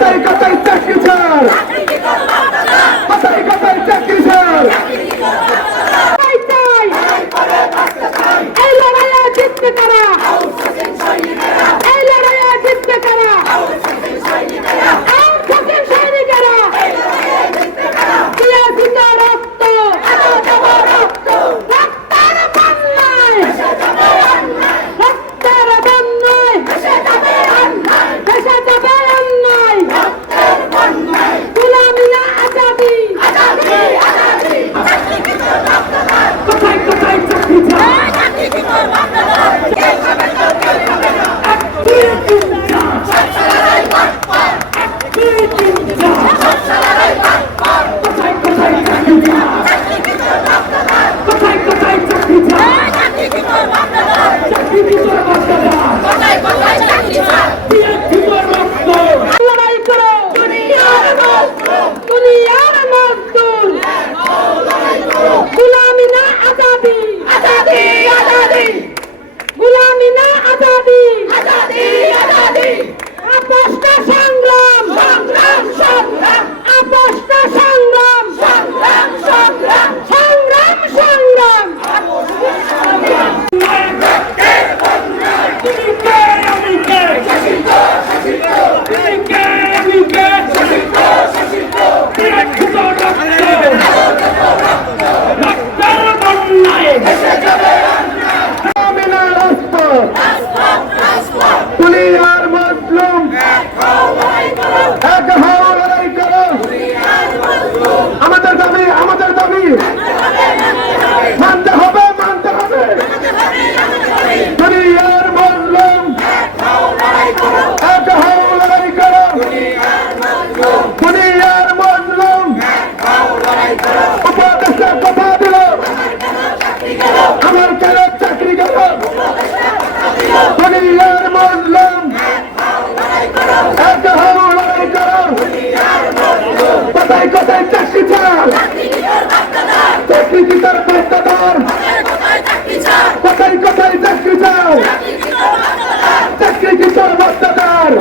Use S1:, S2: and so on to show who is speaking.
S1: কথাই কথাই চাকরি চার কথাই কথাই চাকরি চার
S2: এই লড়াইয়া জিততে তারা
S1: দুনিয়ার মজলুম কোথায় কোথায় চাকরি চাল চাকরি দিতার বাচ্চাদার কোথায় কোথায় চাকরি চাল চাকরি দিতার বাচ্চাদার